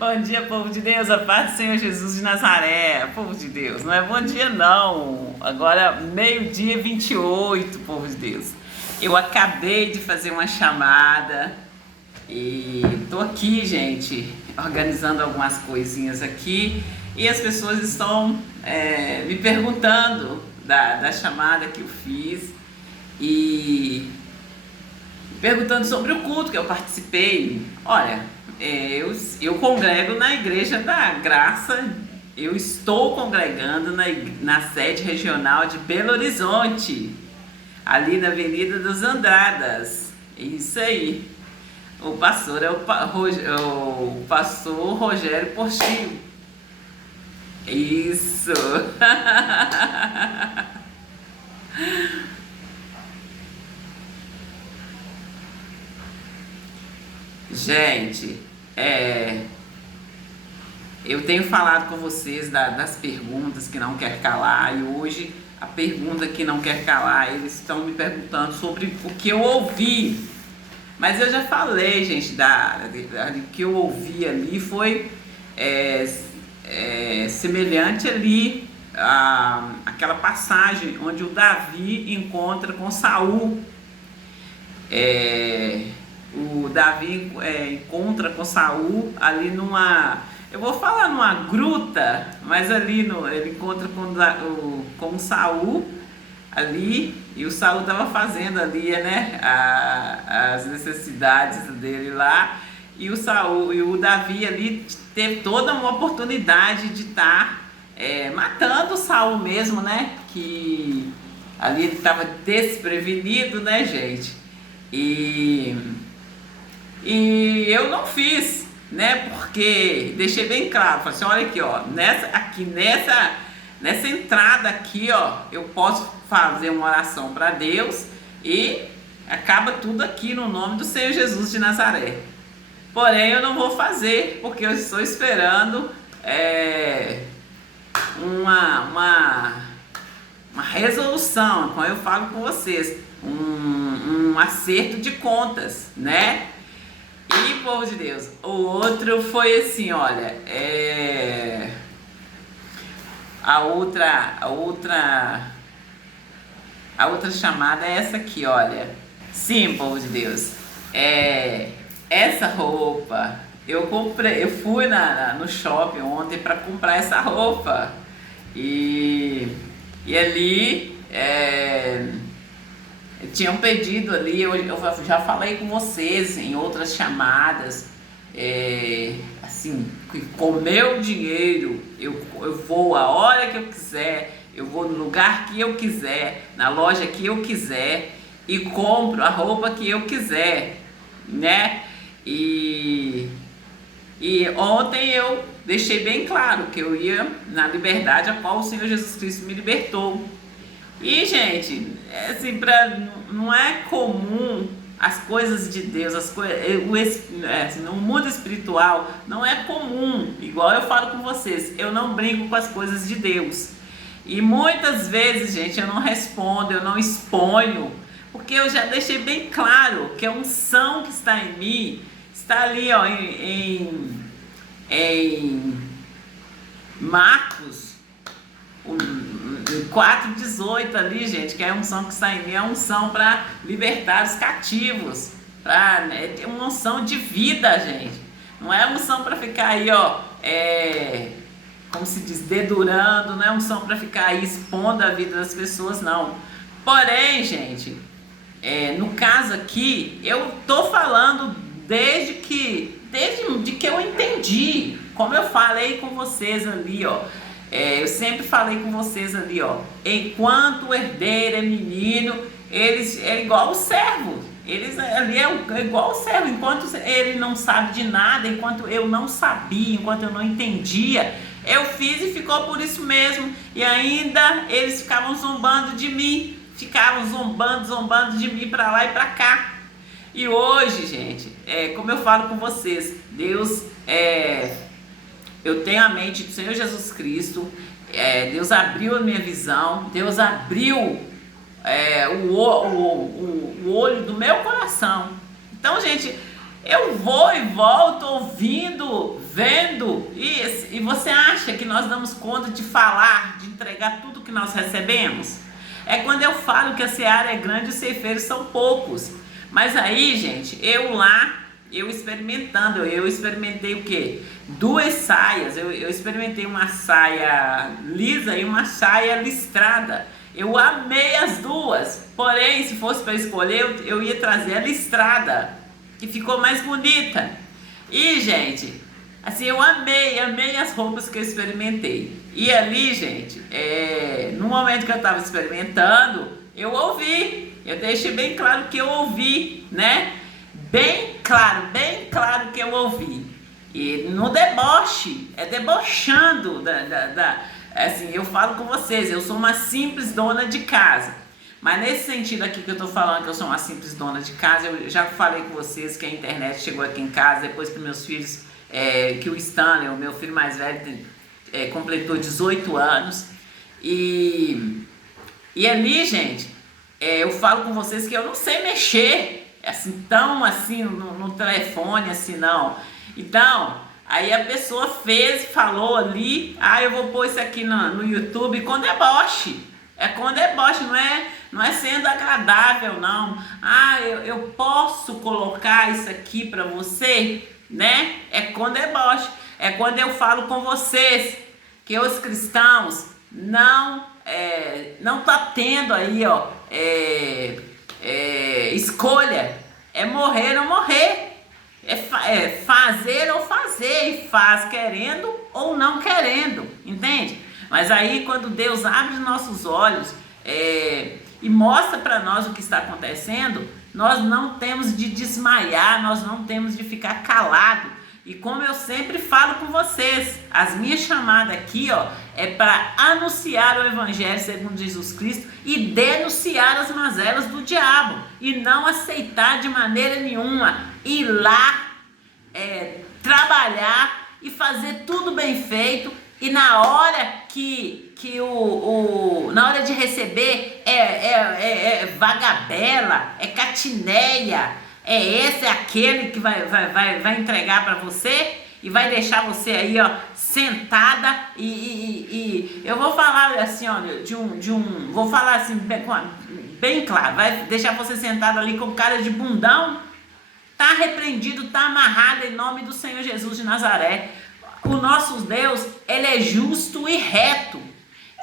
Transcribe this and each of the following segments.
Bom dia, povo de Deus, a paz do Senhor Jesus de Nazaré. Povo de Deus, não é bom dia não. Agora, meio-dia e 28, povo de Deus. Eu acabei de fazer uma chamada e tô aqui, gente, organizando algumas coisinhas aqui. E as pessoas estão me perguntando da chamada que eu fiz e perguntando sobre o culto que eu participei. Olha, eu congrego na Igreja da Graça, eu estou congregando na sede regional de Belo Horizonte, ali na Avenida dos Andradas. Isso aí. O pastor é o pastor Rogério Portillo. Isso. Gente, eu tenho falado com vocês das perguntas que não quer calar, e hoje a pergunta que não quer calar, eles estão me perguntando sobre o que eu ouvi. Mas eu já falei, gente, do que eu ouvi ali foi semelhante ali àquela passagem onde o Davi encontra com Saul. O Davi encontra com Saul ali eu vou falar numa gruta, mas ali ele encontra com Saul ali, e o Saul estava fazendo ali, né, as necessidades dele lá, e o Davi ali teve toda uma oportunidade de estar matando o Saul mesmo, né, que ali ele estava desprevenido, né, gente, e eu não fiz, né? Porque deixei bem claro, falei assim, olha aqui, ó, nessa entrada aqui, ó, eu posso fazer uma oração para Deus e acaba tudo aqui no nome do Senhor Jesus de Nazaré. Porém, eu não vou fazer, porque eu estou esperando uma resolução, como eu falo com vocês, um acerto de contas, né? E, povo de Deus, o outro foi assim, olha, a outra chamada é essa aqui, olha. Sim, povo de Deus, essa roupa, eu fui no shopping ontem para comprar essa roupa e ali tinha um pedido ali, eu já falei com vocês em outras chamadas, assim, com meu dinheiro eu vou a hora que eu quiser, eu vou no lugar que eu quiser, na loja que eu quiser e compro a roupa que eu quiser, né? E ontem eu deixei bem claro que eu ia na liberdade a qual o Senhor Jesus Cristo me libertou. E, gente, assim, não é comum as coisas de Deus, no mundo espiritual, não é comum, igual eu falo com vocês, eu não brinco com as coisas de Deus. E muitas vezes, gente, eu não respondo, eu não exponho, porque eu já deixei bem claro que a unção que está em mim, está ali, ó, em Marcos 4,18 ali, gente, que é a unção que está em mim, é a unção para libertar os cativos, é uma unção de vida, gente, não é unção para ficar aí, ó, como se diz, dedurando, não é unção para ficar aí expondo a vida das pessoas, não. Porém, gente, no caso aqui, eu tô falando desde que eu entendi, como eu falei com vocês ali, ó. Eu sempre falei com vocês ali, ó, enquanto o herdeiro é menino, é igual o servo, ali é igual o servo, enquanto ele não sabe de nada, enquanto eu não sabia, enquanto eu não entendia, eu fiz e ficou por isso mesmo, e ainda eles ficavam zombando de mim, zombando de mim para lá e para cá. E hoje, gente, como eu falo com vocês, Deus eu tenho a mente do Senhor Jesus Cristo, Deus abriu a minha visão, Deus abriu o olho do meu coração. Então, gente, Eu vou e volto ouvindo, vendo, e você acha que nós damos conta de falar, de entregar tudo que nós recebemos? É quando eu falo que a seara é grande e os ceifeiros são poucos. Mas aí, gente, eu experimentando, eu experimentei o quê? 2 saias, eu experimentei uma saia lisa e uma saia listrada. Eu amei as duas, porém, se fosse para escolher, eu ia trazer a listrada, que ficou mais bonita. E, gente, assim, eu amei as roupas que eu experimentei. E ali, gente, no momento que eu estava experimentando, eu ouvi, eu deixei bem claro que eu ouvi, né? Bem claro que eu ouvi. E no deboche, debochando assim, eu falo com vocês, eu sou uma simples dona de casa. Mas nesse sentido aqui que eu tô falando que eu sou uma simples dona de casa, eu já falei com vocês que a internet chegou aqui em casa, depois que meus filhos, que o Stanley, o meu filho mais velho, completou 18 anos. E ali, gente, eu falo com vocês que eu não sei mexer assim, tão assim no telefone, assim não. Então, aí a pessoa falou ali, eu vou pôr isso aqui no YouTube com deboche. É com deboche, não é sendo agradável, não. Eu posso colocar isso aqui para você, né? É com deboche. É quando eu falo com vocês que os cristãos não tá tendo aí, escolha. É morrer ou morrer. É fazer ou fazer. E faz querendo ou não querendo. Entende? Mas aí quando Deus abre os nossos olhos e mostra para nós o que está acontecendo, nós não temos de desmaiar, nós não temos de ficar calado. E como eu sempre falo com vocês, as minhas chamadas aqui, é para anunciar o Evangelho segundo Jesus Cristo e denunciar as mazelas do diabo. E não aceitar de maneira nenhuma ir lá, trabalhar e fazer tudo bem feito. E na hora na hora de receber vagabela, catineia, esse é aquele que vai entregar para você e vai deixar você aí, sentada e eu vou falar assim, vou falar assim bem claro, vai deixar você sentada ali com cara de bundão. Tá repreendido, tá amarrado em nome do Senhor Jesus de Nazaré. O nosso Deus, ele é justo e reto.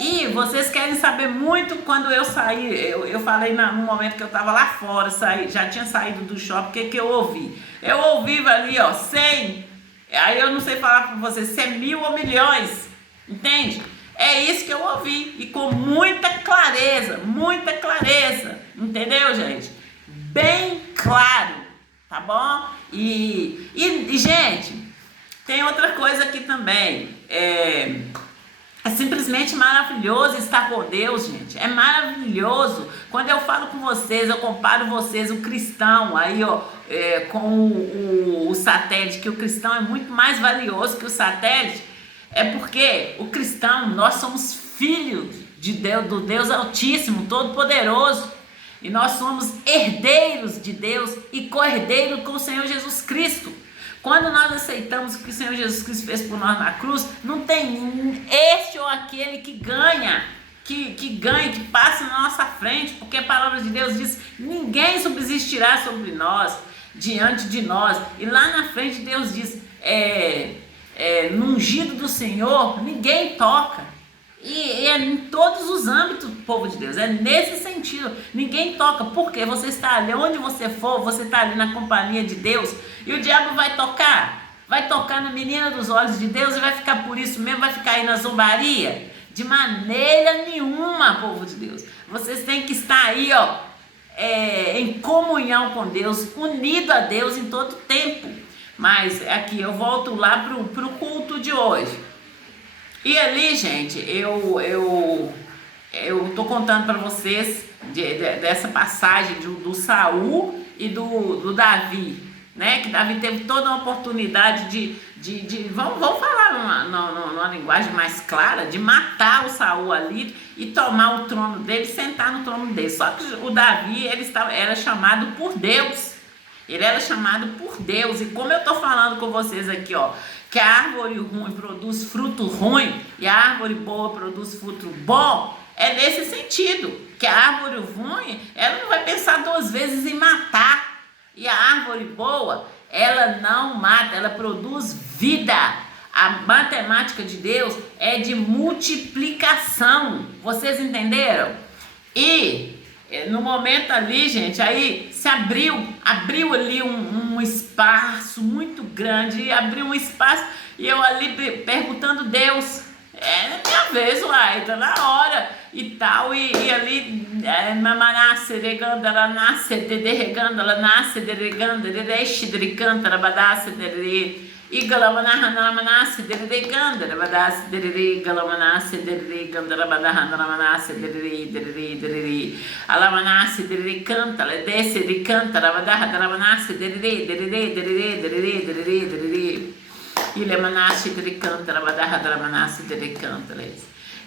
E vocês querem saber muito quando eu saí, eu falei no momento que eu estava lá fora, já tinha saído do shopping, o que eu ouvi? Eu ouvi ali, 100, aí eu não sei falar para vocês se é 1000 ou milhões, entende? É isso que eu ouvi, e com muita clareza, entendeu, gente? Bem claro, tá bom? E gente, tem outra coisa aqui também, é simplesmente maravilhoso estar com Deus, gente. É maravilhoso. Quando eu falo com vocês, eu comparo vocês, o cristão, aí, com o satélite, que o cristão é muito mais valioso que o satélite. É porque o cristão, nós somos filhos de Deus, do Deus Altíssimo, Todo-Poderoso. E nós somos herdeiros de Deus e co-herdeiros com o Senhor Jesus Cristo. Quando nós aceitamos o que o Senhor Jesus Cristo fez por nós na cruz, não tem este ou aquele que ganha, que passa na nossa frente, porque a palavra de Deus diz: ninguém subsistirá sobre nós, diante de nós. E lá na frente Deus diz: no ungido do Senhor, ninguém toca. E é em todos os âmbitos, povo de Deus, é nesse sentido. Ninguém toca, porque você está ali, onde você for, você está ali na companhia de Deus. E o diabo vai tocar na menina dos olhos de Deus e vai ficar por isso mesmo, vai ficar aí na zombaria? De maneira nenhuma, povo de Deus. Vocês têm que estar aí, em comunhão com Deus, unido a Deus em todo tempo. Mas aqui eu volto lá pro culto de hoje. E ali, gente, eu tô contando para vocês dessa passagem do Saul e do Davi, né? Que Davi teve toda a oportunidade vamos falar numa linguagem mais clara, de matar o Saul ali e tomar o trono dele, sentar no trono dele. Só que o Davi, era chamado por Deus. Ele era chamado por Deus. E como eu estou falando com vocês aqui, ó, que a árvore ruim produz fruto ruim e a árvore boa produz fruto bom, é nesse sentido, que a árvore ruim, ela não vai pensar duas vezes em matar. E a árvore boa, ela não mata, ela produz vida. A matemática de Deus é de multiplicação. Vocês entenderam? E no momento ali, gente, aí se abriu ali um espaço muito grande, e abriu um espaço, e eu ali perguntando, Deus, é minha vez, uai, tá na hora, e tal, e ali, mamanasse, reganda, ela nasce, reganda, ela nasce, reganda, rereche, reganda, rabadasse, e galamanahanamanasse, reganda, rabadasse, galamanasse, reganda, rabadahanamanasse, alamanasse, canta, ela desce, canta, rabadahanamanasse,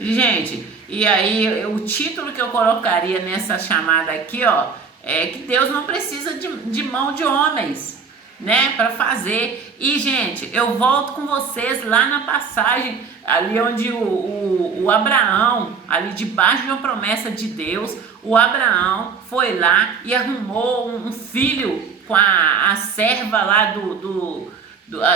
gente, e aí o título que eu colocaria nessa chamada aqui, ó, é que Deus não precisa de mão de homens, né, para fazer. E gente, eu volto com vocês lá na passagem ali onde o Abraão, ali debaixo de uma promessa de Deus, o Abraão foi lá e arrumou um filho com a serva lá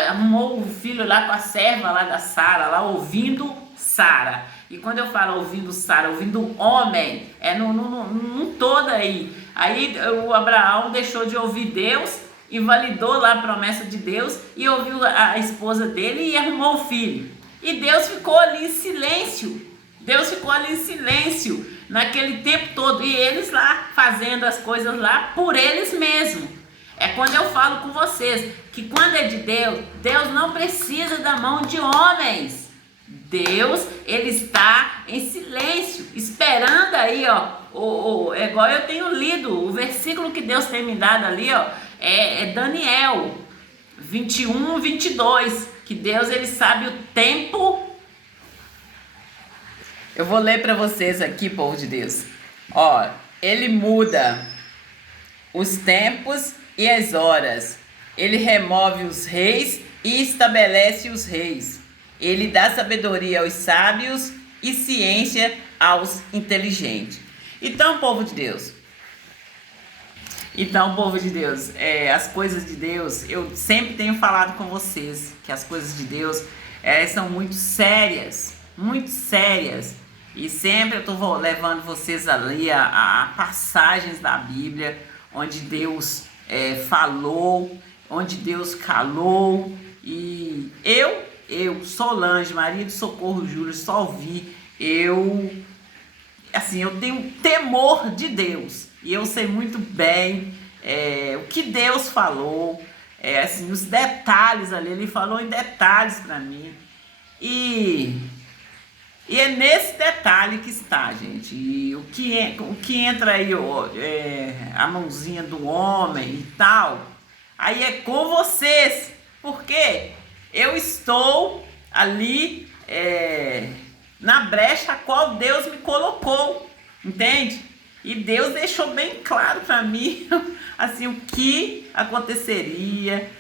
arrumou o filho lá com a serva lá da Sara, lá ouvindo Sara. E quando eu falo ouvindo Sara, ouvindo homem, é num todo aí. Aí o Abraão deixou de ouvir Deus, invalidou lá a promessa de Deus e ouviu a esposa dele e arrumou o filho. E Deus ficou ali em silêncio. Deus ficou ali em silêncio naquele tempo todo. E eles lá fazendo as coisas lá por eles mesmos. É quando eu falo com vocês que quando é de Deus, Deus não precisa da mão de homens. Deus, ele está em silêncio, esperando aí, ó. É igual eu tenho lido, o versículo que Deus tem me dado ali, ó, é Daniel 21, 22, que Deus, ele sabe o tempo. Eu vou ler para vocês aqui, povo de Deus. Ó, ele muda os tempos e as horas. Ele remove os reis e estabelece os reis. Ele dá sabedoria aos sábios e ciência aos inteligentes. Então, povo de Deus, as coisas de Deus, eu sempre tenho falado com vocês que as coisas de Deus são muito sérias, e sempre eu estou levando vocês ali a passagens da Bíblia onde Deus falou, onde Deus calou. E eu, Solange, Maria de Socorro Júlio, só ouvi, eu tenho temor de Deus, e eu sei muito bem o que Deus falou, os detalhes ali, ele falou em detalhes para mim, e é nesse detalhe que está, gente. E o que entra aí, a mãozinha do homem e tal, aí é com vocês, porque eu estou ali na brecha a qual Deus me colocou, entende? E Deus deixou bem claro para mim assim, o que aconteceria,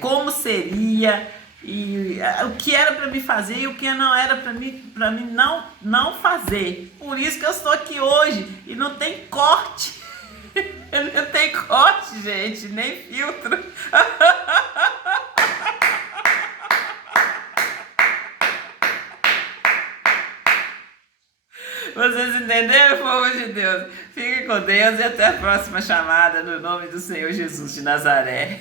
como seria, e o que era para me fazer e o que não era para mim não fazer. Por isso que eu estou aqui hoje e não tem corte. Não tem corte, gente, nem filtro. Vocês entenderam, povo de Deus? Fiquem com Deus e até a próxima chamada, no nome do Senhor Jesus de Nazaré.